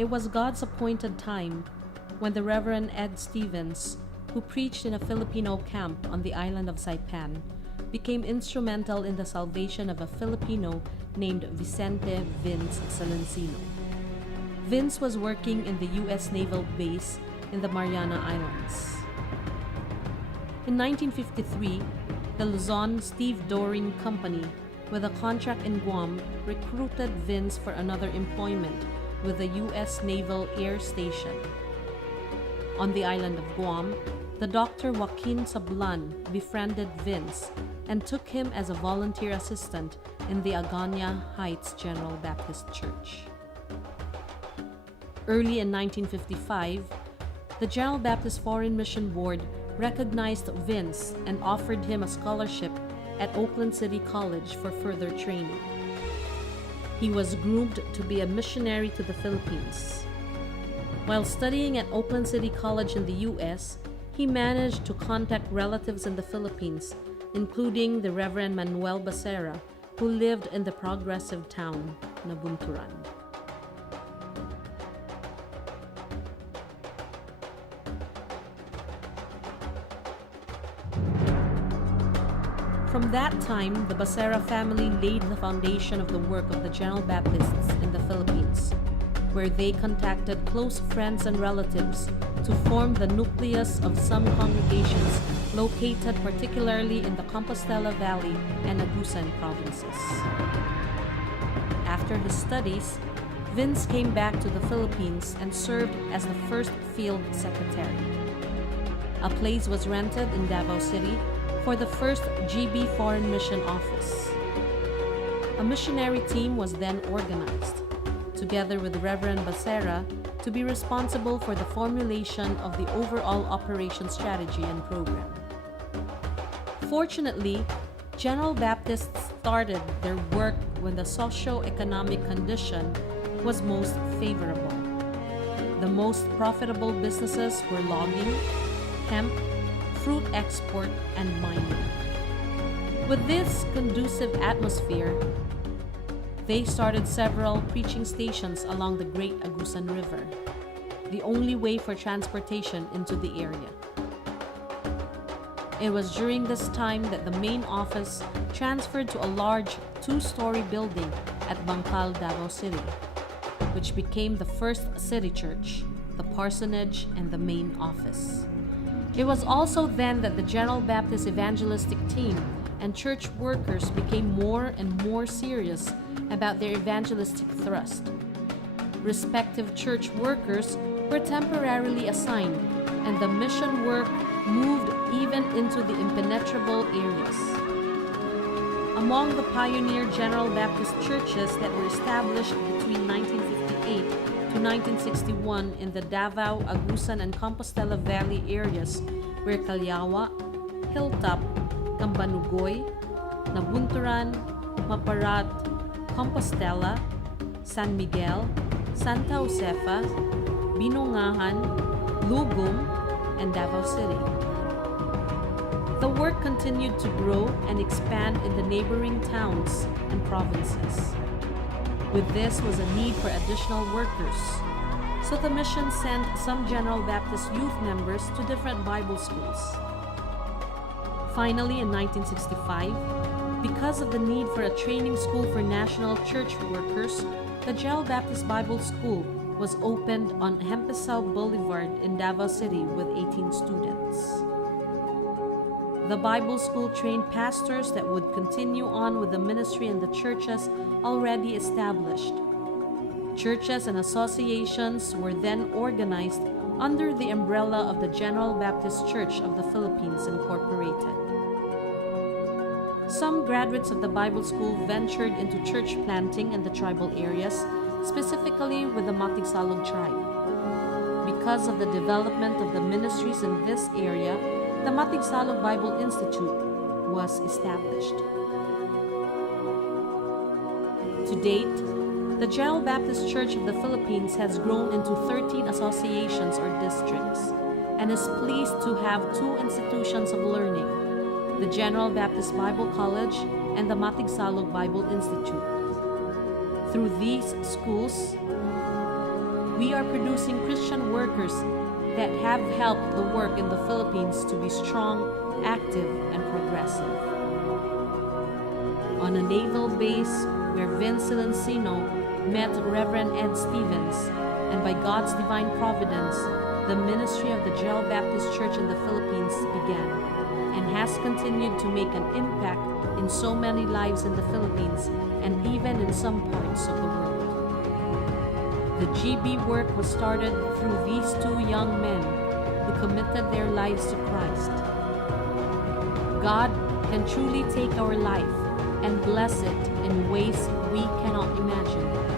It was God's appointed time when the Reverend Ed Stevens, who preached in a Filipino camp on the island of Saipan, became instrumental in the salvation of a Filipino named Vicente Vince Silencino. Vince was working in the U.S. Naval Base in the Mariana Islands. In 1953, the Luzon Steve Doring Company, with a contract in Guam, recruited Vince for another employment with the U.S. Naval Air Station. On the island of Guam, the Dr. Joaquin Sablan befriended Vince and took him as a volunteer assistant in the Agana Heights General Baptist Church. Early in 1955, the General Baptist Foreign Mission Board recognized Vince and offered him a scholarship at Oakland City College for further training. He was groomed to be a missionary to the Philippines. While studying at Oakland City College in the U.S., he managed to contact relatives in the Philippines, including the Reverend Manuel Becerra, who lived in the progressive town, Nabunturan. From that time, the Becerra family laid the foundation of the work of the General Baptists in the Philippines, where they contacted close friends and relatives to form the nucleus of some congregations located particularly in the Compostela Valley and Agusan provinces. After his studies, Vince came back to the Philippines and served as the first field secretary. A place was rented in Davao City for the first GB Foreign Mission Office. A missionary team was then organized, together with Reverend Becerra, to be responsible for the formulation of the overall operation strategy and program. Fortunately, General Baptists started their work when the socio-economic condition was most favorable. The most profitable businesses were logging, hemp, fruit export, and mining. With this conducive atmosphere, they started several preaching stations along the Great Agusan River, the only way for transportation into the area. It was during this time that the main office transferred to a large two-story building at Bangkal, Davao City, which became the first city church, the parsonage, and the main office. It was also then that the General Baptist evangelistic team and church workers became more and more serious about their evangelistic thrust. Respective church workers were temporarily assigned, and the mission work moved even into the impenetrable areas. Among the pioneer General Baptist churches that were established between 1958 to 1961 in the Davao, Agusan, and Compostela Valley areas were Calyawa, Hilltop, Cambanugoy, Nabunturan, Maparat, Compostela, San Miguel, Santa Josefa, Binongahan, Lugong, and Davao City. The work continued to grow and expand in the neighboring towns and provinces. With this was a need for additional workers, so the mission sent some General Baptist youth members to different Bible schools. Finally, in 1965, because of the need for a training school for national church workers, the General Baptist Bible School was opened on Hempesao Boulevard in Davao City with 18 students. The Bible school trained pastors that would continue on with the ministry in the churches already established. Churches and associations were then organized under the umbrella of the General Baptist Church of the Philippines Incorporated. Some graduates of the Bible school ventured into church planting in the tribal areas, specifically with the Matigsalog tribe. Because of the development of the ministries in this area, the Matigsalog Bible Institute was established. To date, the General Baptist Church of the Philippines has grown into 13 associations or districts and is pleased to have two institutions of learning, the General Baptist Bible College and the Matigsalog Bible Institute. Through these schools, we are producing Christian workers that have helped the work in the Philippines to be strong, active, and progressive. On a naval base where Vince Silencino met Reverend Ed Stevens, and by God's divine providence, the ministry of the Geo Baptist Church in the Philippines began and has continued to make an impact in so many lives in the Philippines and even in some parts of the world. The GB work was started through these two young men who committed their lives to Christ. God can truly take our life and bless it in ways we cannot imagine.